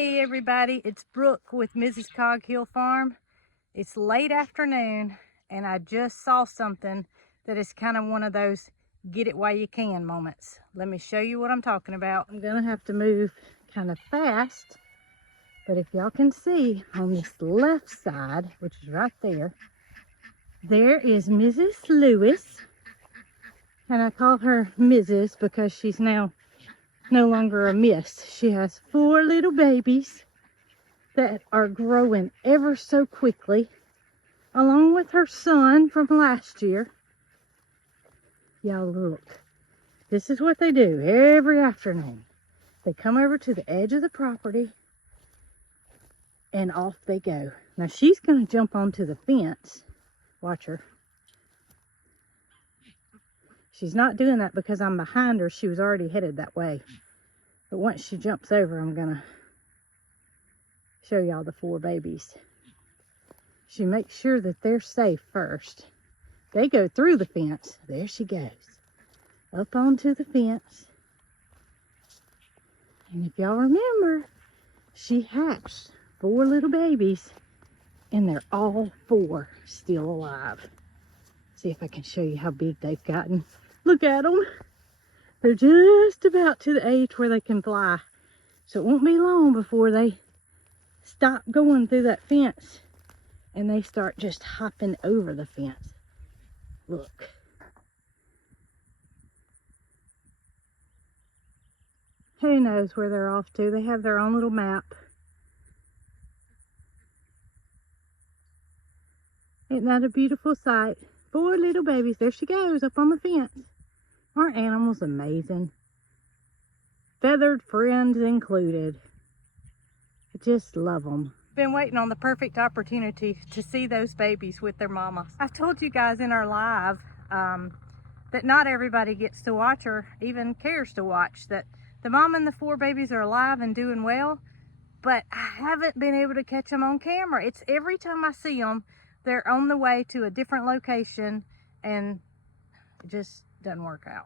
Hey everybody, it's Brooke with Mrs. Cog Hill Farm. It's late afternoon and I just saw something that is kind of one of those get it while you can moments. Let me show you what I'm talking about. I'm gonna have to move kind of fast, but if y'all can see on this left side, which is right there, there is Mrs. Lewis, and I call her Mrs. because she's now no longer a miss. She has 4 little babies that are growing ever so quickly, along with her son from last year. Y'all look, this is what they do every afternoon. They come over to the edge of the property and off they go. Now she's going to jump onto the fence. Watch her. She's not doing that because I'm behind her. She was already headed that way. But once she jumps over, I'm going to show y'all the 4 babies. She makes sure that they're safe first. They go through the fence. There she goes. Up onto the fence. And if y'all remember, she hatched 4 little babies, and they're all 4 still alive. See if I can show you how big they've gotten. Look at them. They're just about to the age where they can fly. So it won't be long before they stop going through that fence and they start just hopping over the fence. Look. Who knows where they're off to? They have their own little map. Isn't that a beautiful sight? 4 little babies. There she goes up on the fence. Aren't animals amazing? Feathered friends included. I just love them. Been waiting on the perfect opportunity to see those babies with their mama. I told you guys in our live that not everybody gets to watch or even cares to watch, that the mom and the 4 babies are alive and doing well, but I haven't been able to catch them on camera. It's every time I see them, they're on the way to a different location and it just doesn't work out.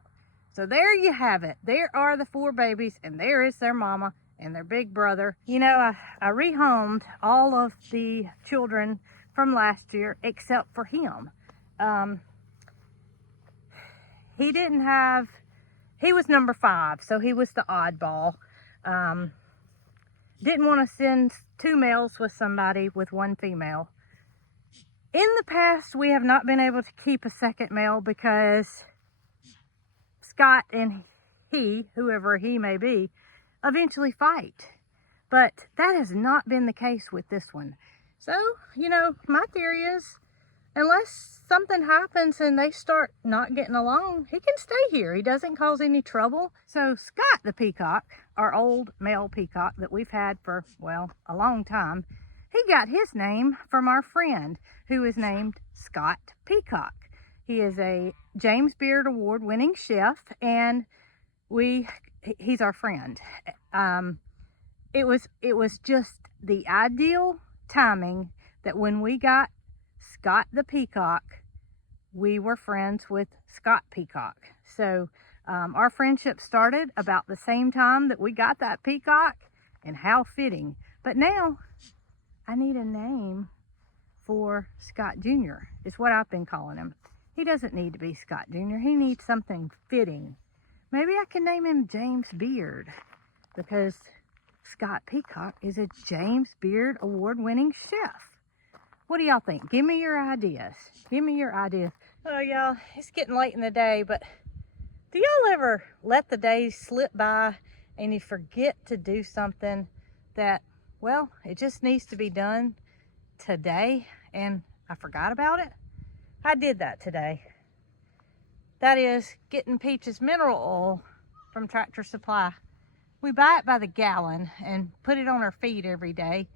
So there you have it. There are the 4 babies and there is their mama and their big brother. You know, I rehomed all of the children from last year except for him. He was number 5, so he was the oddball. Didn't want to send 2 males with somebody with 1 female. In the past, we have not been able to keep a second male because Scott and he, whoever he may be, eventually fight. But that has not been the case with this one. So, you know, my theory is, unless something happens and they start not getting along, he can stay here. He doesn't cause any trouble. So Scott the peacock, our old male peacock that we've had for, well, a long time, he got his name from our friend who is named Scott Peacock. He is a James Beard Award-winning chef, and he's our friend. It was just the ideal timing that when we got Scott the Peacock, we were friends with Scott Peacock. So our friendship started about the same time that we got that peacock, and how fitting. But now I need a name for Scott Jr. is what I've been calling him. He doesn't need to be Scott Jr. He needs something fitting. Maybe I can name him James Beard, because Scott Peacock is a James Beard Award-winning chef. What do y'all think? Give me your ideas. Give me your ideas. Oh, y'all, it's getting late in the day, but do y'all ever let the days slip by and you forget to do something that, well, it just needs to be done today, and I forgot about it? I did that today. That is getting Peach's mineral oil from Tractor Supply. We buy it by the gallon and put it on her feed every day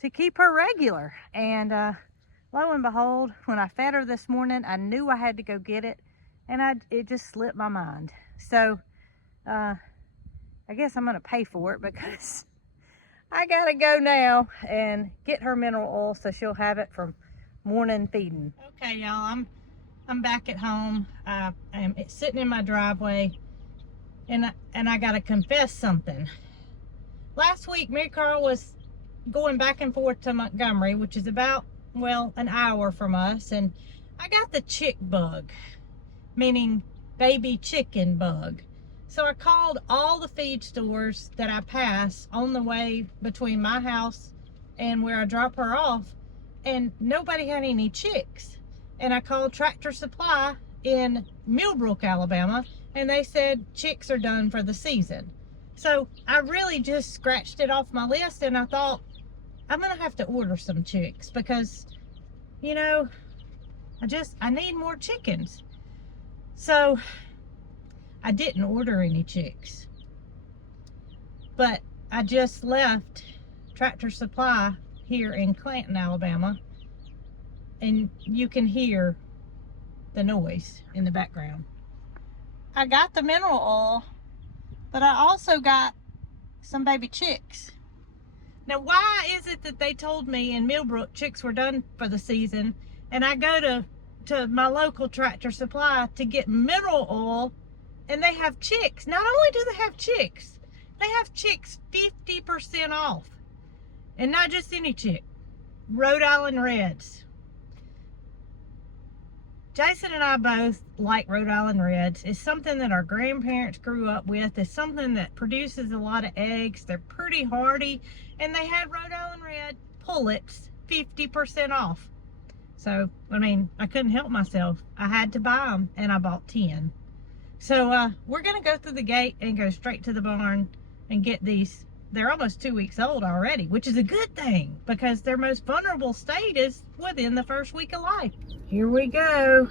to keep her regular. And lo and behold, when I fed her this morning, I knew I had to go get it, and it just slipped my mind. So I guess I'm gonna pay for it because I gotta go now and get her mineral oil so she'll have it for morning feeding. Okay, y'all, I'm back at home. I'm sitting in my driveway, and I gotta confess something. Last week, Marycarl was going back and forth to Montgomery, which is about, well, an hour from us, and I got the chick bug, meaning baby chicken bug. So I called all the feed stores that I pass on the way between my house and where I drop her off, and nobody had any chicks. And I called Tractor Supply in Millbrook, Alabama, and they said chicks are done for the season. So I really just scratched it off my list, and I thought, I'm gonna have to order some chicks because, you know, I need more chickens. So I didn't order any chicks, but I just left Tractor Supply here in Clanton, Alabama, and you can hear the noise in the background. I got the mineral oil, but I also got some baby chicks. Now, why is it that they told me in Millbrook chicks were done for the season, and I go to my local Tractor Supply to get mineral oil, and they have chicks? Not only do they have chicks, they have chicks 50% off. And not just any chick, Rhode Island Reds. Jason and I both like Rhode Island Reds. It's something that our grandparents grew up with. It's something that produces a lot of eggs. They're pretty hardy, and they had Rhode Island Red pullets 50% off. So, I mean, I couldn't help myself. I had to buy them, and I bought 10. So we're gonna go through the gate and go straight to the barn and get these. They're almost 2 weeks old already, which is a good thing because their most vulnerable state is within the first week of life. Here we go.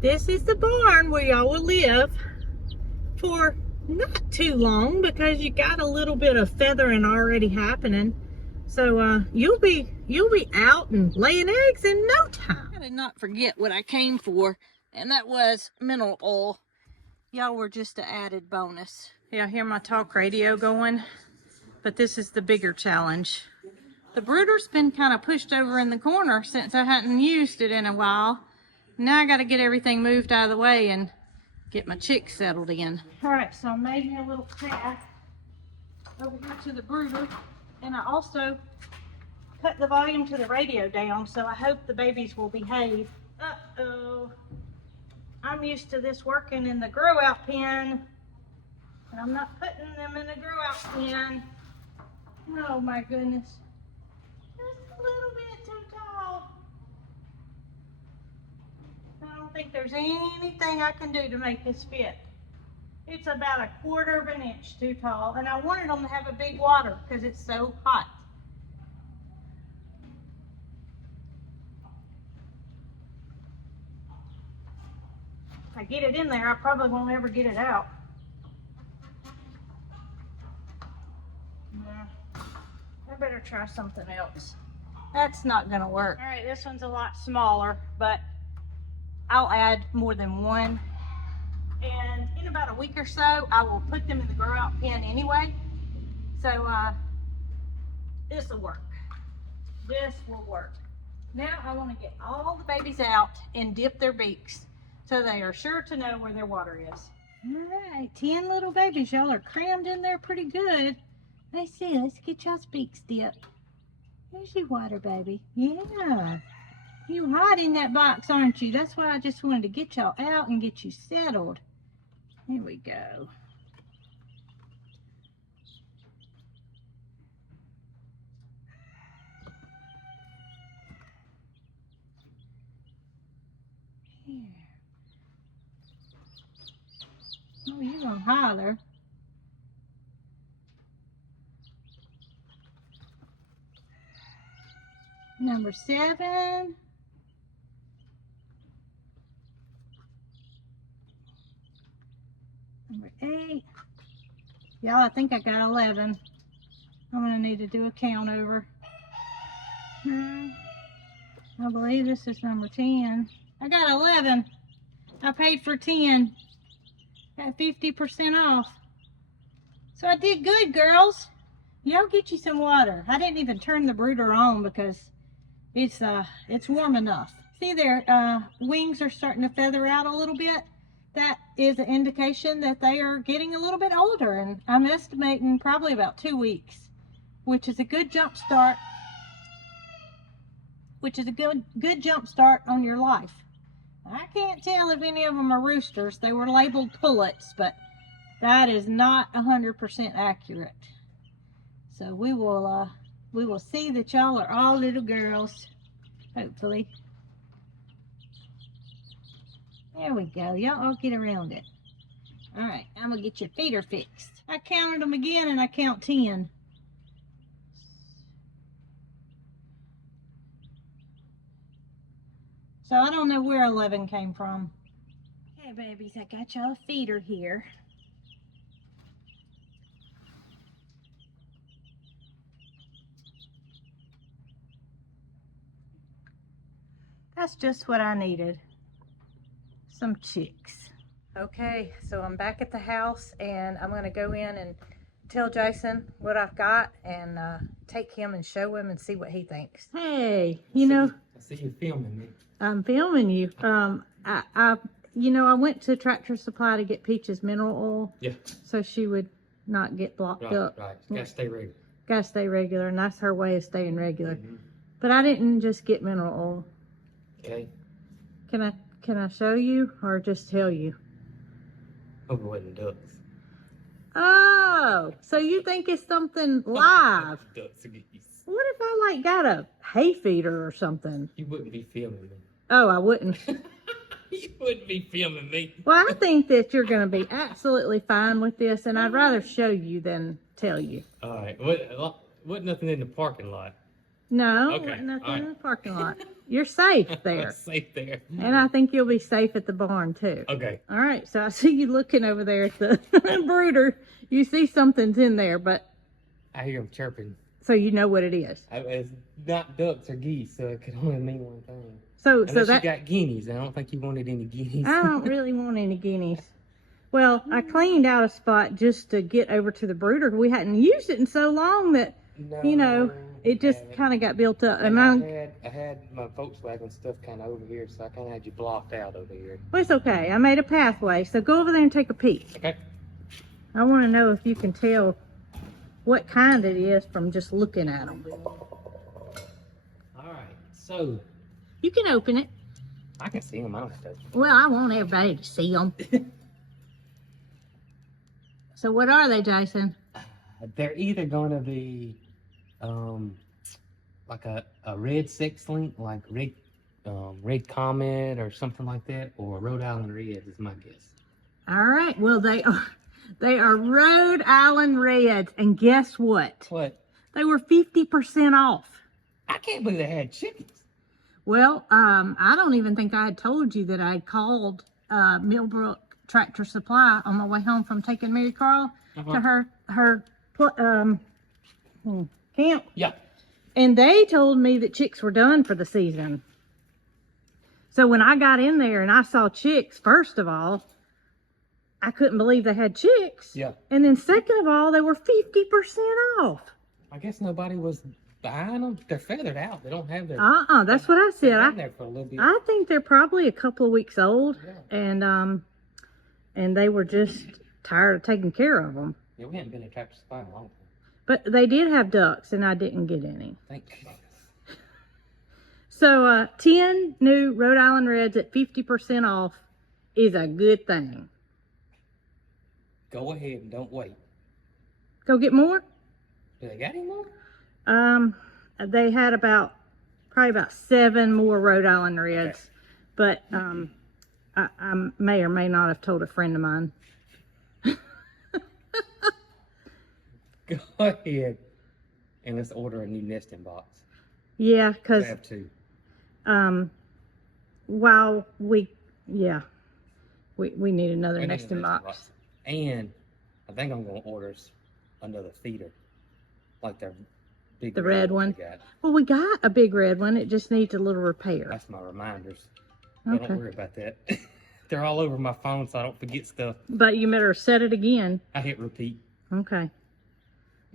This is the barn where y'all will live for not too long because you got a little bit of feathering already happening. So you'll be out and laying eggs in no time. I did not forget what I came for, and that was mineral oil. Y'all were just an added bonus. Yeah, I hear my talk radio going, but this is the bigger challenge. The brooder's been kind of pushed over in the corner since I hadn't used it in a while. Now I got to get everything moved out of the way and get my chicks settled in. All right, so I made me a little path over here to the brooder, and I also cut the volume to the radio down, so I hope the babies will behave. Uh-oh. I'm used to this working in the grow out pen, and I'm not putting them in the grow out pen. Oh my goodness. Just a little bit too tall. I don't think there's anything I can do to make this fit. It's about 1/4 of an inch too tall, and I wanted them to have a big water because it's so hot. If I get it in there, I probably won't ever get it out. I better try something else. That's not gonna work. All right, this one's a lot smaller, but I'll add more than one. And in about a week or so, I will put them in the grow out pen anyway. So this will work. This will work. Now I want to get all the babies out and dip their beaks so they are sure to know where their water is. All right, 10 little babies. Y'all are crammed in there pretty good. Let's see, let's get y'all's beaks dipped. There's your water, baby. Yeah. You hot in that box, aren't you? That's why I just wanted to get y'all out and get you settled. Here we go. Here. Oh, you're gonna holler. Number 7. Number 8. Y'all, I think I got 11. I'm gonna need to do a count over. I believe this is number 10. I got 11. I paid for 10. Got 50% off. So I did good, girls. Y'all get you some water. I didn't even turn the brooder on because it's warm enough. See, their wings are starting to feather out a little bit. that is an indication that they are getting a little bit older, and I'm estimating probably about 2 weeks, which is a good jump start, on your life. I can't tell if any of them are roosters. They were labeled pullets, but that is not 100% accurate. So we will see that y'all are all little girls, hopefully. There we go. Y'all all get around it. All right, I'm gonna get your feeder fixed. I counted them again, and I count 10. So I don't know where 11 came from. Okay, babies, I got y'all a feeder here. That's just what I needed. Some chicks. Okay, so I'm back at the house, and I'm gonna go in and tell Jason what I've got, and take him and show him and see what he thinks. Hey, I see you filming me. I'm filming you. I went to Tractor Supply to get Peach's mineral oil. Yeah. So she would not get blocked up. Right. Gotta stay regular. Gotta stay regular, and that's her way of staying regular. But I didn't just get mineral oil. Okay. Can I show you or just tell you? Avoiding ducks. Oh, so you think it's something live? Ducks and geese. What if I got a hay feeder or something? You wouldn't be filming me. Oh, I wouldn't. You wouldn't be filming me. Well, I think that you're going to be absolutely fine with this, and I'd rather show you than tell you. All right. What nothing in the parking lot? No, okay. Nothing in the parking lot. You're safe there. Safe there. And I think you'll be safe at the barn, too. Okay. All right, so I see you looking over there at the brooder. You see something's in there, but... I hear them chirping. So you know what it is. It's not ducks or geese, so it could only mean one thing. Unless you got guineas. I don't think you wanted any guineas. I don't really want any guineas. Well, I cleaned out a spot just to get over to the brooder. We hadn't used it in so long that, it just kind of got built up. And I had my Volkswagen stuff kind of over here, so I kind of had you blocked out over here. Well, it's okay. I made a pathway, so go over there and take a peek. Okay. I want to know if you can tell what kind it is from just looking at them. All right, so... You can open it. I can see them. I don't have to touch them. Well, I want everybody to see them. So what are they, Jason? They're either going to be like a red six-link, like red comet or something like that, or Rhode Island Reds is my guess. All right. Well, they are Rhode Island Reds, and guess what? What? They were 50% off. I can't believe they had chickens. Well, I don't even think I had told you that I had called Millbrook Tractor Supply on my way home from taking Marycarl to her camp. Yeah. And they told me that chicks were done for the season. So when I got in there and I saw chicks, first of all, I couldn't believe they had chicks. Yeah. And then second of all, they were 50% off. I guess nobody was buying them. They're feathered out. They don't have their... That's what I said. They've been there for a little bit. I think they're probably a couple of weeks old. Yeah. And they were just tired of taking care of them. Yeah, we hadn't been at Tractor Supply in a long time. But they did have ducks, and I didn't get any. Thank goodness. So 10 new Rhode Island Reds at 50% off is a good thing. Go ahead and don't wait. Go get more? Do they got any more? They had probably about 7 more Rhode Island Reds. Okay. But I may or may not have told a friend of mine. Go ahead and let's order a new nesting box. Yeah, because I have to. While we need another nesting box. And I think I'm going to order another feeder, like the big red one. Well, we got a big red one. It just needs a little repair. That's my reminders. Okay. Don't worry about that. They're all over my phone, so I don't forget stuff. But you better set it again. I hit repeat. Okay.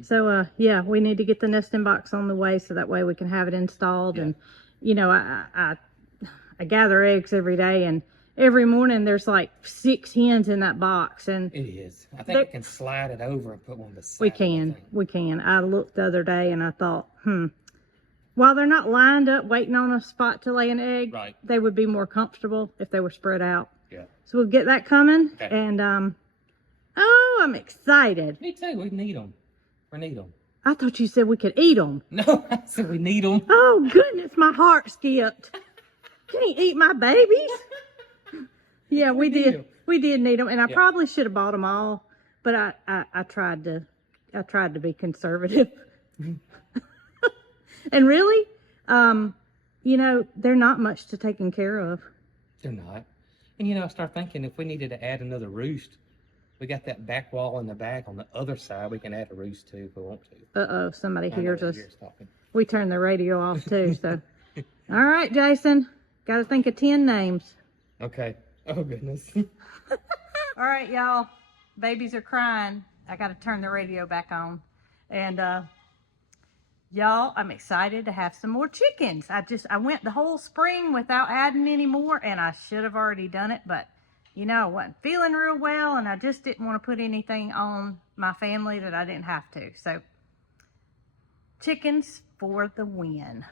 So, we need to get the nesting box on the way so that way we can have it installed. Yeah. And, I gather eggs every day, and every morning there's like 6 hens in that box, and It is. I think we can slide it over and put one beside we it, I can. think. We can. I looked the other day and I thought, while they're not lined up waiting on a spot to lay an egg, Right. they would be more comfortable if they were spread out. Yeah. So we'll get that coming. Okay. And oh, I'm excited. Me too. We need them. We need them. I thought you said we could eat them. No, I said we need them. Oh goodness, my heart skipped. Can't eat my babies. Yeah, we did. We did need them, and I probably should have bought them all, but I tried to be conservative. And really, you know, they're not much to taking care of. They're not. And you know, I start thinking if we needed to add another roost, we got that back wall in the back on the other side. We can add a roost too if we want to. Somebody hears us. Talking. We turned the radio off too. So, all right, Jason, got to think of 10 names. Okay. Oh goodness. All right, y'all. Babies are crying. I got to turn the radio back on. And y'all, I'm excited to have some more chickens. I went the whole spring without adding any more, and I should have already done it, but you know, I wasn't feeling real well, and I just didn't want to put anything on my family that I didn't have to. So, chickens for the win.